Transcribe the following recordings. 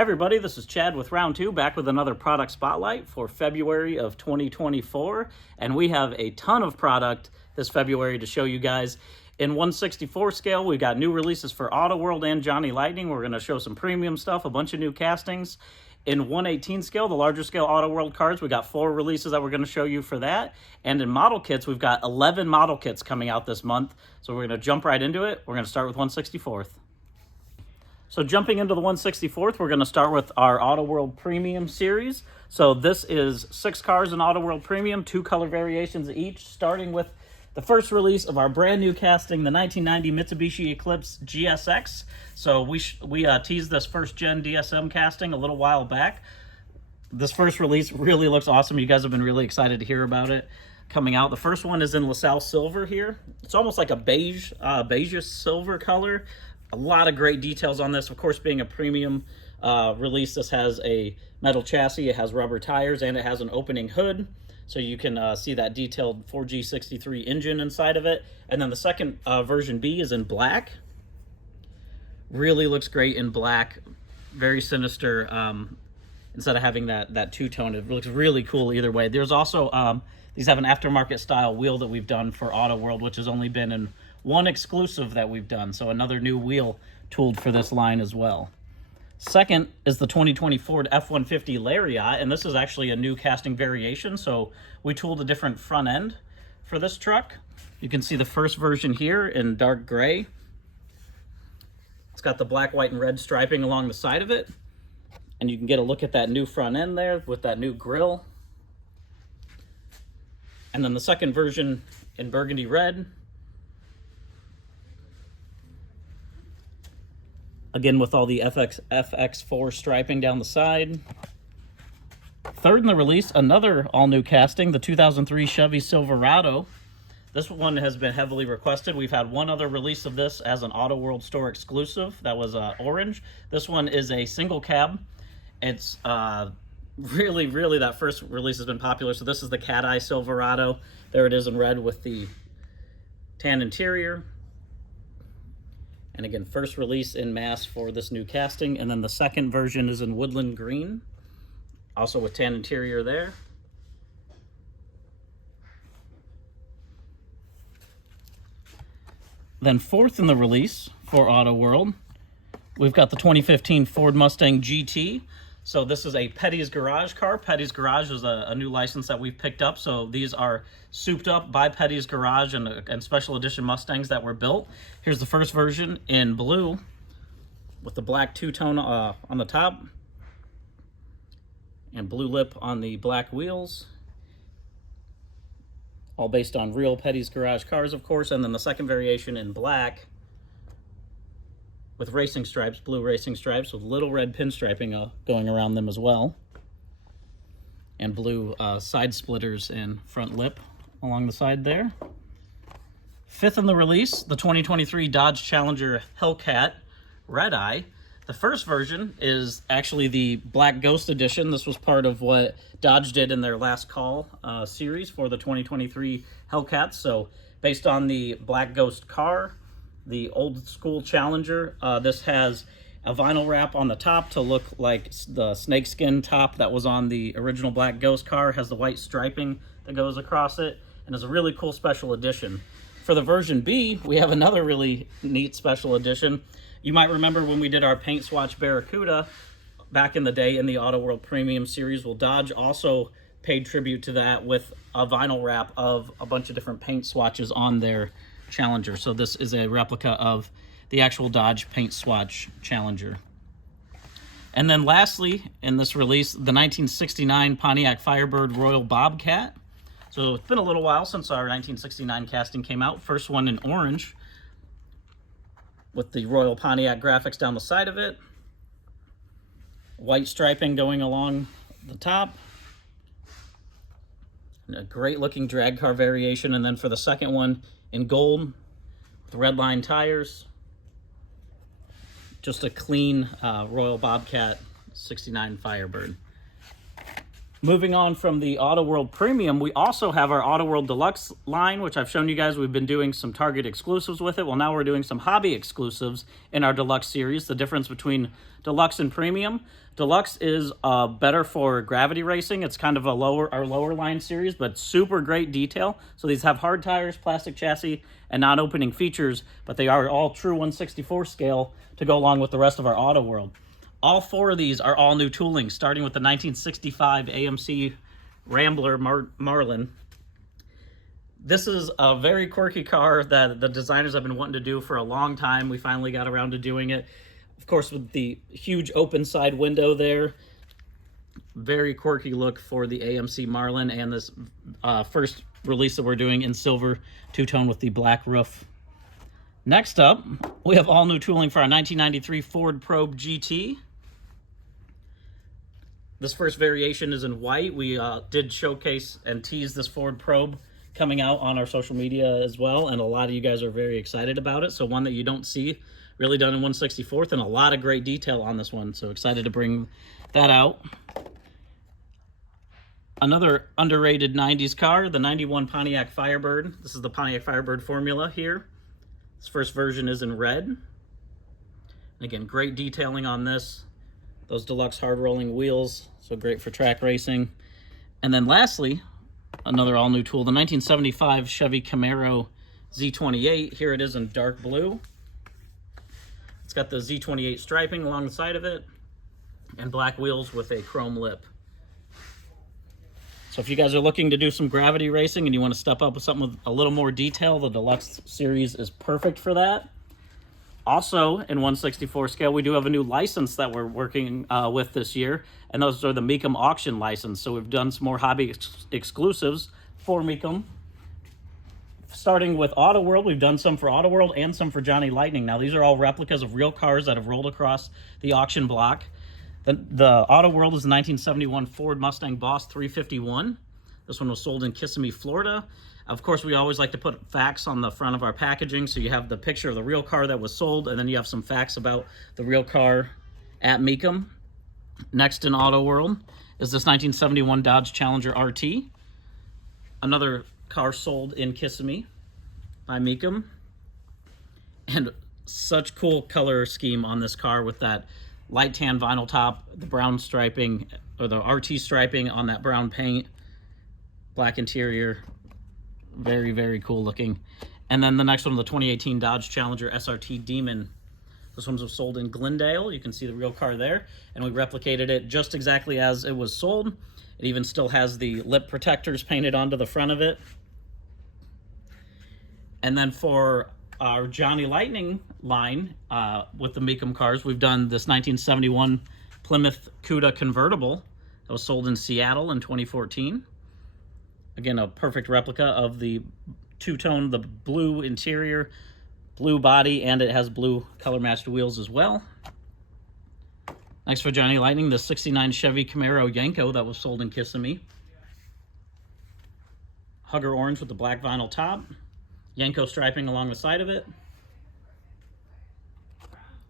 Hi everybody, this is Chad with Round 2, back with another product spotlight for February of 2024. And we have a ton of product this February to show you guys. In 1/64 scale, we've got new releases for Auto World and Johnny Lightning. We're going to show some premium stuff, a bunch of new castings. In 1/18 scale, the larger scale Auto World cards, we got 4 releases that we're going to show you for that. And in model kits, we've got 11 model kits coming out this month. So we're going to jump right into it. We're going to start with 1/64. So jumping into the 1/64th, we're going to start with our Auto World Premium series. So this is 6 cars in Auto World Premium, 2 color variations each, starting with the first release of our brand new casting, the 1990 Mitsubishi Eclipse GSX. So we teased this first gen DSM casting a little while back. This first release really looks awesome. You guys have been really excited to hear about it coming out. The first one is in LaSalle Silver here. It's almost like a beige silver color. A lot of great details on this. Of course, being a premium release, this has a metal chassis, it has rubber tires, and it has an opening hood. So you can see that detailed 4G63 engine inside of it. And then the second version B is in black. Really looks great in black. Very sinister. Instead of having that two-tone, it looks really cool either way. There's also, these have an aftermarket style wheel that we've done for Auto World, which has only been in one exclusive that we've done, so another new wheel tooled for this line as well. Second is the 2020 Ford F-150 Lariat, and this is actually a new casting variation, so we tooled a different front end for this truck. You can see the first version here in dark gray. It's got the black, white, and red striping along the side of it, and you can get a look at that new front end there with that new grille. And then the second version in burgundy red. Again, with all the FX4 striping down the side. Third in the release, another all-new casting, the 2003 Chevy Silverado. This one has been heavily requested. We've had one other release of this as an Auto World store exclusive. That was orange. This one is a single cab. It's really, that first release has been popular. So this is the Cat Eye Silverado. There it is in red with the tan interior. And again, first release in mass for this new casting. And then the second version is in woodland green, also with tan interior there. Then fourth in the release for Auto World, we've got the 2015 Ford Mustang GT. So this is a Petty's Garage car. Petty's Garage is a new license that we've picked up. So these are souped up by Petty's Garage and special edition Mustangs that were built. Here's the first version in blue with the black two-tone on the top and blue lip on the black wheels. All based on real Petty's Garage cars, of course. And then the second variation in black with racing stripes, blue racing stripes with little red pinstriping going around them as well. And blue side splitters and front lip along the side there. Fifth in the release, the 2023 Dodge Challenger Hellcat Red Eye. The first version is actually the Black Ghost Edition. This was part of what Dodge did in their Last Call series for the 2023 Hellcats. So based on the Black Ghost car, the old school Challenger, this has a vinyl wrap on the top to look like the snakeskin top that was on the original Black Ghost car. It has the white striping that goes across it, and is a really cool special edition. For the version B, we have another really neat special edition. You might remember when we did our paint swatch Barracuda back in the day in the Auto World Premium series. Well, Dodge also paid tribute to that with a vinyl wrap of a bunch of different paint swatches on their Challenger. So this is a replica of the actual Dodge paint swatch Challenger. And then lastly, in this release, the 1969 Pontiac Firebird Royal Bobcat. So it's been a little while since our 1969 casting came out. First one in orange with the Royal Pontiac graphics down the side of it. White striping going along the top. And a great looking drag car variation. And then for the second one, in gold with red line tires. Just a clean Royal Bobcat 69 Firebird. Moving on from the Auto World Premium, we also have our Auto World Deluxe line, which I've shown you guys. We've been doing some Target exclusives with it. Well, now we're doing some hobby exclusives in our Deluxe series. The difference between Deluxe and Premium. Deluxe is better for gravity racing. It's kind of our lower line series, but super great detail. So these have hard tires, plastic chassis, and non-opening features, but they are all true 1/64 scale to go along with the rest of our Auto World. All four of these are all new tooling, starting with the 1965 AMC Rambler Marlin. This is a very quirky car that the designers have been wanting to do for a long time. We finally got around to doing it. Of course, with the huge open side window there. Very quirky look for the AMC Marlin, and this first release that we're doing in silver two-tone with the black roof. Next up, we have all new tooling for our 1993 Ford Probe GT. This first variation is in white. We did showcase and tease this Ford Probe coming out on our social media as well, and a lot of you guys are very excited about it. So one that you don't see really done in 1/64th, and a lot of great detail on this one. So excited to bring that out. Another underrated 90s car, the 91 Pontiac Firebird. This is the Pontiac Firebird formula here. This first version is in red. And again, great detailing on this. Those deluxe hard rolling wheels, so great for track racing. And then lastly, another all new tool, the 1975 Chevy Camaro Z28. Here it is in dark blue. It's got the Z28 striping along the side of it and black wheels with a chrome lip. So if you guys are looking to do some gravity racing and you want to step up with something with a little more detail, the Deluxe series is perfect for that. Also, in 1/64 scale, we do have a new license that we're working with this year, and those are the Mecum auction license. So we've done some more hobby exclusives for Mecum. Starting with Auto World, we've done some for Auto World and some for Johnny Lightning. Now, these are all replicas of real cars that have rolled across the auction block. The Auto World is the 1971 Ford Mustang Boss 351. This one was sold in Kissimmee, Florida. Of course, we always like to put facts on the front of our packaging, so you have the picture of the real car that was sold, and then you have some facts about the real car at Mecum. Next in Auto World is this 1971 Dodge Challenger RT. Another car sold in Kissimmee by Mecum. And such cool color scheme on this car with that light tan vinyl top, the brown striping, or the RT striping on that brown paint, black interior. Very, very cool looking. And then the next one, the 2018 Dodge Challenger SRT Demon. This one was sold in Glendale. You can see the real car there. And we replicated it just exactly as it was sold. It even still has the lip protectors painted onto the front of it. And then for our Johnny Lightning line with the Mecum cars, we've done this 1971 Plymouth Cuda convertible that was sold in Seattle in 2014. Again, a perfect replica of the two-tone, the blue interior, blue body, and it has blue color-matched wheels as well. Next for Johnny Lightning, the 69 Chevy Camaro Yenko that was sold in Kissimmee. Hugger orange with the black vinyl top. Yenko striping along the side of it.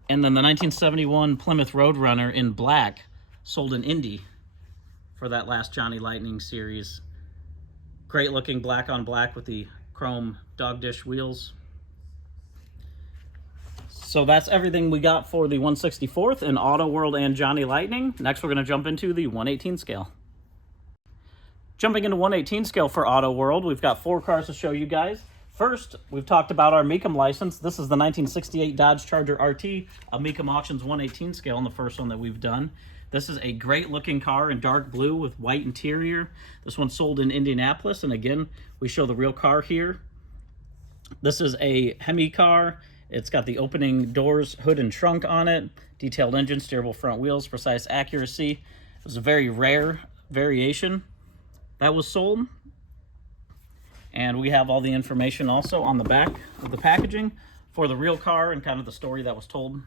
And then the 1971 Plymouth Roadrunner in black, sold in Indy for that last Johnny Lightning series. Great looking black on black with the chrome dog dish wheels. So that's everything we got for the 1/64th in Auto World and Johnny Lightning. Next, we're going to jump into the 1/18 scale. Jumping into 1/18 scale for Auto World, we've got 4 cars to show you guys. First, we've talked about our Mecum license. This is the 1968 Dodge Charger RT, a Mecum Auctions 1/18 scale, and the first one that we've done. This is a great looking car in dark blue with white interior. This one's sold in Indianapolis, and again, we show the real car here. This is a Hemi car. It's got the opening doors, hood, and trunk on it. Detailed engine, steerable front wheels, precise accuracy. It was a very rare variation that was sold. And we have all the information also on the back of the packaging for the real car and kind of the story that was told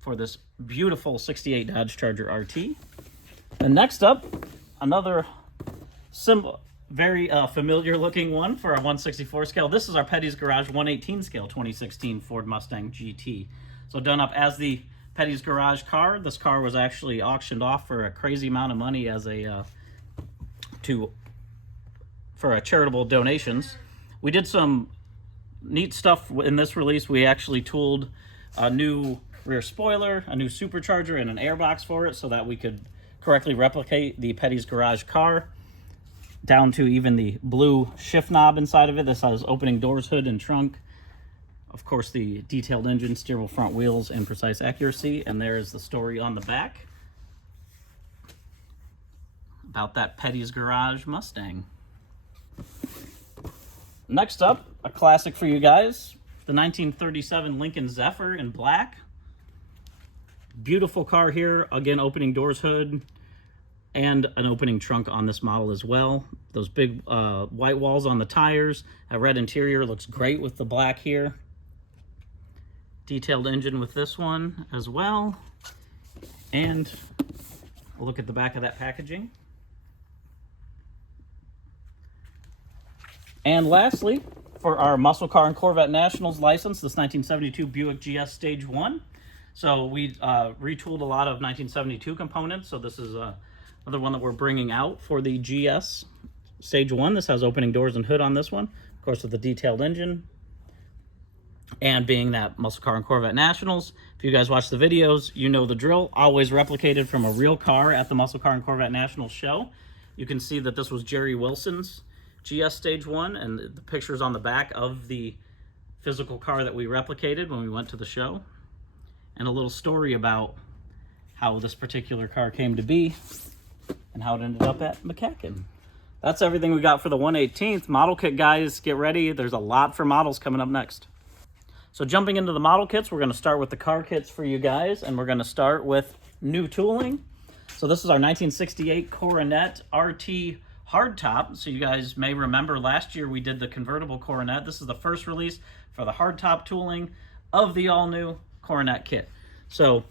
for this beautiful 68 Dodge Charger RT. And next up, another very familiar looking one for our 1/64 scale. This is our Petty's Garage 1/18 scale 2016 Ford Mustang GT. So done up as the Petty's Garage car. This car was actually auctioned off for a crazy amount of money as a for charitable donations. We did some neat stuff in this release. We actually tooled a new rear spoiler, a new supercharger, and an airbox for it so that we could correctly replicate the Petty's Garage car, down to even the blue shift knob inside of it. This has opening doors, hood, and trunk. Of course, the detailed engine, steerable front wheels, and precise accuracy. And there is the story on the back about that Petty's Garage Mustang. Next up, a classic for you guys, the 1937 Lincoln Zephyr in black. Beautiful car here. Again, opening doors, hood, and an opening trunk on this model as well. Those big white walls on the tires. A red interior looks great with the black here. Detailed engine with this one as well. And a look at the back of that packaging. And lastly, for our Muscle Car and Corvette Nationals license, this 1972 Buick GS Stage 1. So we retooled a lot of 1972 components. So this is another one that we're bringing out for the GS Stage 1. This has opening doors and hood on this one. Of course, with the detailed engine. And being that Muscle Car and Corvette Nationals, if you guys watch the videos, you know the drill. Always replicated from a real car at the Muscle Car and Corvette Nationals show. You can see that this was Jerry Wilson's GS Stage 1, and the pictures on the back of the physical car that we replicated when we went to the show. And a little story about how this particular car came to be and how it ended up at McCacken. That's everything we got for the 118th. Model kit guys, get ready. There's a lot for models coming up next. So jumping into the model kits, we're going to start with the car kits for you guys, and we're going to start with new tooling. So this is our 1968 Coronet RT hardtop. So you guys may remember last year we did the convertible Coronet. This is the first release for the hardtop tooling of the all-new Coronet kit. So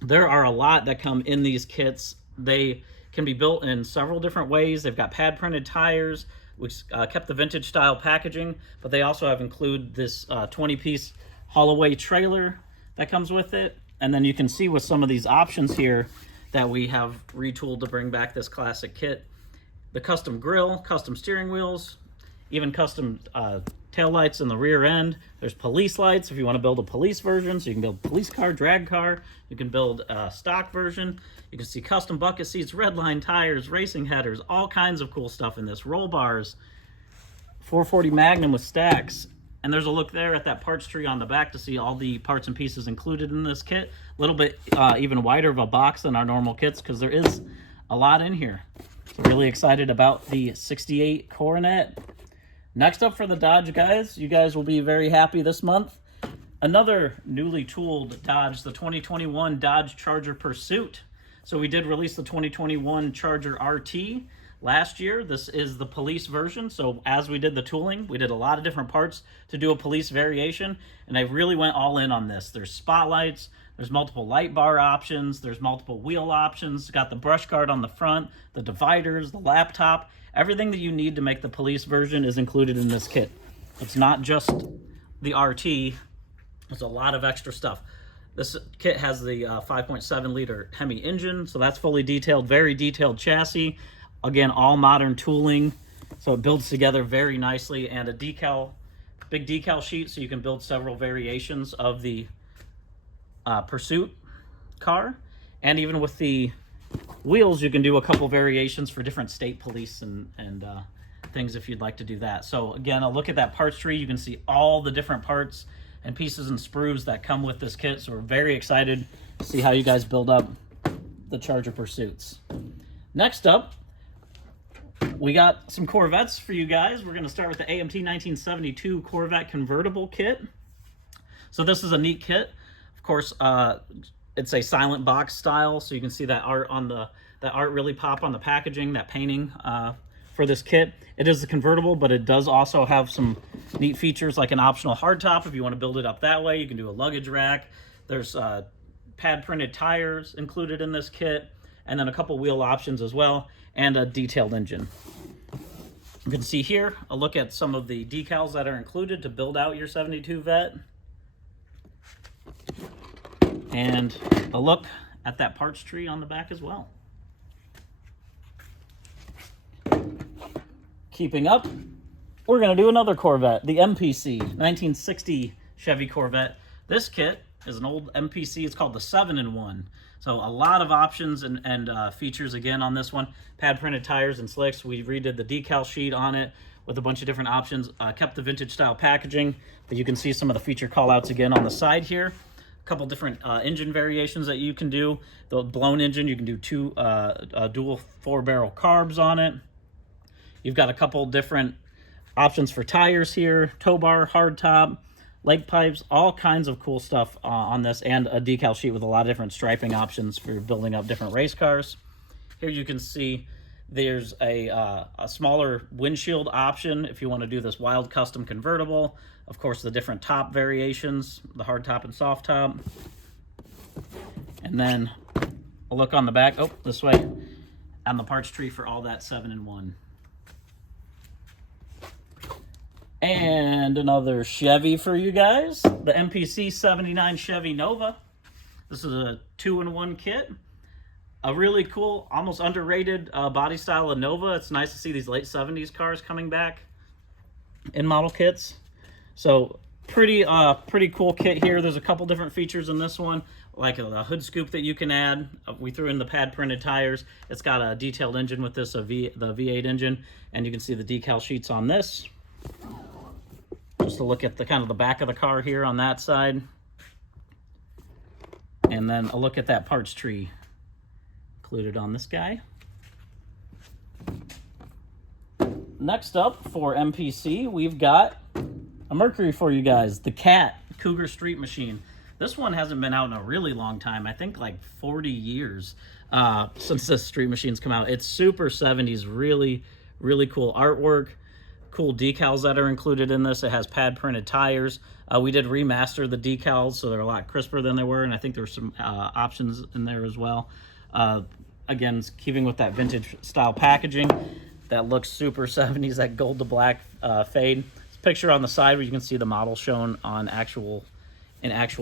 there are a lot that come in these kits. They can be built in several different ways. They've got pad printed tires. We kept the vintage style packaging, but they also have included this 20-piece haul-away trailer that comes with it. And then you can see with some of these options here that we have retooled to bring back this classic kit. The custom grille, custom steering wheels, even custom tail lights in the rear end. There's police lights if you want to build a police version, so you can build police car, drag car. You can build a stock version. You can see custom bucket seats, red line tires, racing headers, all kinds of cool stuff in this. Roll bars, 440 Magnum with stacks. And there's a look there at that parts tree on the back to see all the parts and pieces included in this kit. A little bit even wider of a box than our normal kits because there is a lot in here. So really excited about the 68 Coronet. Next up for the Dodge guys, you guys will be very happy this month. Another newly tooled Dodge, the 2021 Dodge Charger Pursuit. So we did release the 2021 Charger RT last year. This is the police version. So as we did the tooling, we did a lot of different parts to do a police variation, and I really went all in on this. There's spotlights, there's multiple light bar options, there's multiple wheel options, got the brush guard on the front, the dividers, the laptop. Everything that you need to make the police version is included in this kit. It's not just the RT, there's a lot of extra stuff. This kit has the 5.7 liter Hemi engine, so that's fully detailed, very detailed chassis. Again, all modern tooling, so it builds together very nicely, and a decal, big decal sheet, so you can build several variations of the Pursuit car. And even with the wheels, you can do a couple variations for different state police and things if you'd like to do that. So again, a look at that parts tree. You can see all the different parts and pieces and sprues that come with this kit. So we're very excited to see how you guys build up the Charger Pursuits. Next up, we got some Corvettes for you guys. We're going to start with the AMT 1972 Corvette convertible kit. So this is a neat kit. Of course, it's a silent box style, so you can see that art on that art really pop on the packaging, that painting for this kit. It is a convertible, but it does also have some neat features like an optional hardtop if you want to build it up that way. You can do a luggage rack. There's pad printed tires included in this kit, and then a couple wheel options as well, and a detailed engine. You can see here a look at some of the decals that are included to build out your 72 Vet. and a look at that parts tree on the back as well. Keeping up, we're going to do another Corvette, the MPC 1960 Chevy Corvette. This kit is an old MPC. It's called the 7-in-1. So a lot of options and features again on this one. Pad printed tires and slicks. We redid the decal sheet on it with a bunch of different options. Kept the vintage style packaging, but you can see some of the feature callouts again on the side here. A couple different engine variations that you can do. The blown engine, you can do two dual 4-barrel carbs on it. You've got a couple different options for tires here, tow bar, hard top, leg pipes, all kinds of cool stuff on this, and a decal sheet with a lot of different striping options for building up different race cars. Here you can see there's a smaller windshield option if you want to do this wild custom convertible. Of course, the different top variations, the hard top and soft top. And then a look on the back, oh, this way, on the parts tree for all that 7-in-1. And another Chevy for you guys, the MPC 79 Chevy Nova. This is a 2-in-1 kit. A really cool, almost underrated body style of Nova. It's nice to see these late 70s cars coming back in model kits. So pretty cool kit here. There's a couple different features in this one, like a hood scoop that you can add. We threw in the pad printed tires. It's got a detailed engine with this, the V8 engine, and you can see the decal sheets on this. Just to look at the kind of the back of the car here on that side. And then a look at that parts tree included on this guy. Next up for MPC, we've got a Mercury for you guys, the Cat Cougar Street Machine. This one hasn't been out in a really long time. I think like 40 years since this street machine's come out. It's super 70s, really, really cool artwork. Cool decals that are included in this. It has pad printed tires. We did remaster the decals, so they're a lot crisper than they were, and I think there's some options in there as well. Again, keeping with that vintage style packaging that looks super 70s, that gold to black fade. There's a picture on the side where you can see the model shown on actual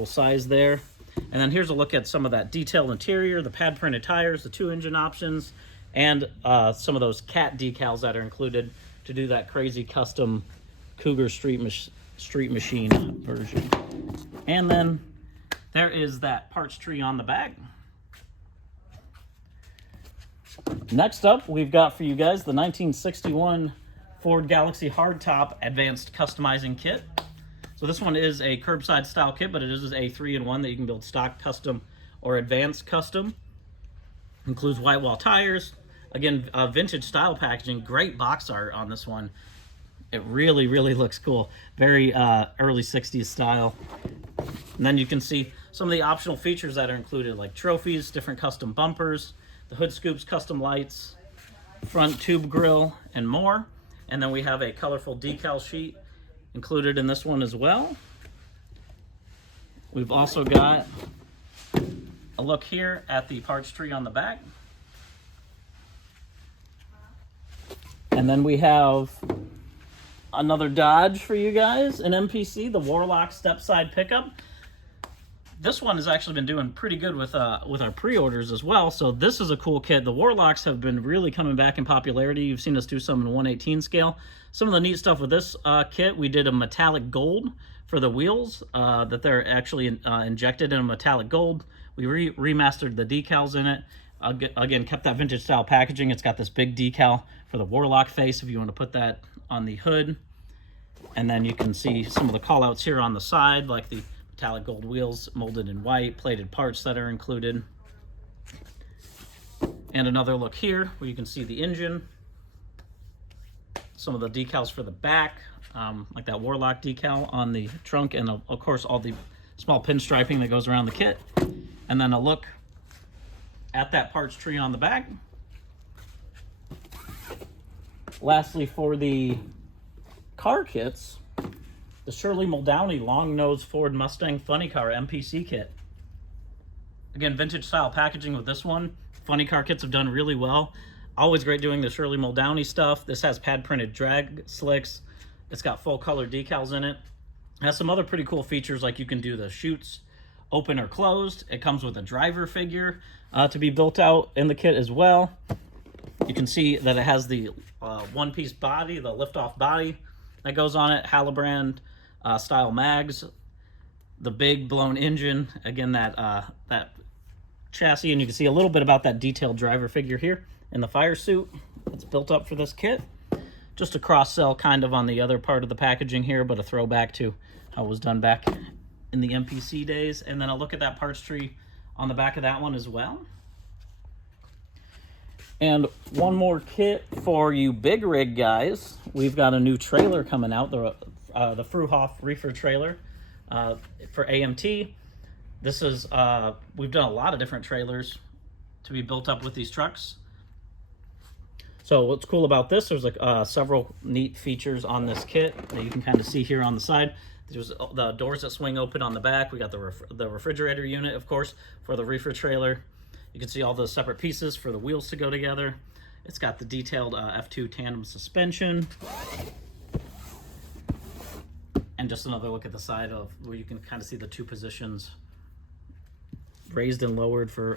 size there. And then here's a look at some of that detailed interior, the pad printed tires, the 2-engine options, and some of those Cat decals that are included to do that crazy custom Cougar street machine version. And then there is that parts tree on the back. Next up, we've got for you guys the 1961 Ford Galaxy Hardtop Advanced Customizing Kit. So this one is a curbside style kit, but it is a 3-in-1 that you can build stock, custom, or advanced custom. Includes white wall tires. Again, vintage style packaging, great box art on this one. It really, really looks cool. Very early 60s style. And then you can see some of the optional features that are included, like trophies, different custom bumpers, the hood scoops, custom lights, front tube grill, and more. And then we have a colorful decal sheet included in this one as well. We've also got a look here at the parts tree on the back. And then we have another Dodge for you guys, an MPC, the Warlock step-side pickup. This one has actually been doing pretty good with our pre-orders as well, so this is a cool kit. The Warlocks have been really coming back in popularity. You've seen us do some in 1/18 scale. Some of the neat stuff with this kit, we did a metallic gold for the wheels, that they're actually injected in a metallic gold. We remastered the decals in it. Again, kept that vintage style packaging. It's got this big decal for the Warlock face if you want to put that on the hood. And then you can see some of the callouts here on the side, like the metallic gold wheels molded in white, plated parts that are included. And another look here where you can see the engine, some of the decals for the back, like that Warlock decal on the trunk, and of course all the small pinstriping that goes around the kit. And then a look at that parts tree on the back. Lastly, for the car kits, the Shirley Muldowney long nose Ford Mustang Funny Car MPC kit. Again, vintage style packaging with this one. Funny car kits have done really well. Always great doing the Shirley Muldowney stuff. This has pad printed drag slicks. It's got full color decals in it. It has some other pretty cool features, like you can do the chutes open or closed. It comes with a driver figure to be built out in the kit as well. You can see that it has the one-piece body, the lift-off body that goes on it, Halibrand style mags, the big blown engine, again that chassis, and you can see a little bit about that detailed driver figure here in the fire suit. It's built up for this kit. Just a cross-sell kind of on the other part of the packaging here, but a throwback to how it was done back in the MPC days. And then I'll look at that parts tree on the back of that one as well. And one more kit for you big rig guys. We've got a new trailer coming out, the Fruhoff reefer trailer for AMT. This is, we've done a lot of different trailers to be built up with these trucks. So what's cool about this, there's like several neat features on this kit that you can kind of see here on the side. There's the doors that swing open on the back. We got the refrigerator unit, of course, for the reefer trailer. You can see all the separate pieces for the wheels to go together. It's got the detailed F2 tandem suspension. And just another look at the side of where you can kind of see the two positions, raised and lowered for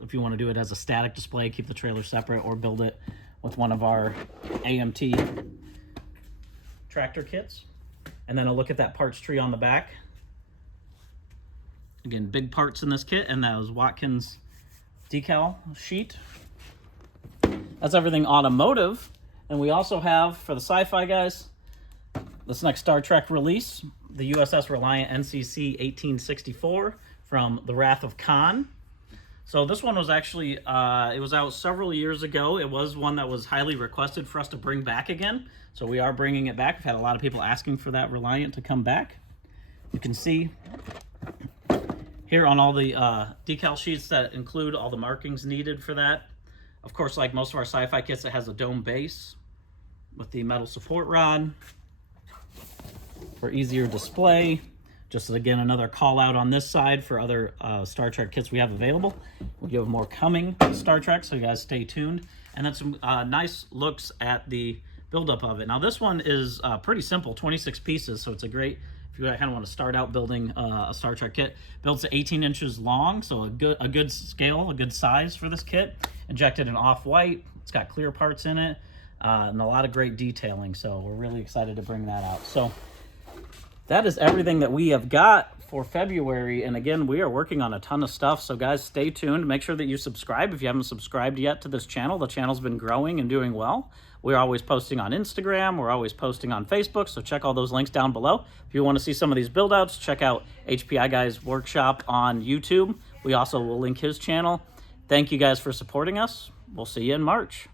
if you want to do it as a static display, keep the trailer separate, or build it with one of our AMT tractor kits. And then a look at that parts tree on the back. Again, big parts in this kit, and that was Watkins decal sheet. That's everything automotive. And we also have, for the sci-fi guys, this next Star Trek release, the USS Reliant NCC 1864 from The Wrath of Khan. So this one was actually, it was out several years ago. It was one that was highly requested for us to bring back again. So we are bringing it back. We've had a lot of people asking for that Reliant to come back. You can see here on all the decal sheets that include all the markings needed for that. Of course, like most of our sci-fi kits, it has a dome base with the metal support rod for easier display. Just again, another call out on this side for other Star Trek kits we have available. We'll give more coming to Star Trek, so you guys stay tuned. And then some nice looks at the buildup of it. Now this one is pretty simple, 26 pieces, so it's a great, if you kind of want to start out building a Star Trek kit. Builds to 18 inches long, so a good scale, a good size for this kit. Injected in off-white, it's got clear parts in it, and a lot of great detailing, so we're really excited to bring that out. So that is everything that we have got for February. And again, we are working on a ton of stuff. So guys, stay tuned. Make sure that you subscribe if you haven't subscribed yet to this channel. The channel's been growing and doing well. We're always posting on Instagram. We're always posting on Facebook. So check all those links down below. If you want to see some of these build outs, check out HPI Guy's workshop on YouTube. We also will link his channel. Thank you guys for supporting us. We'll see you in March.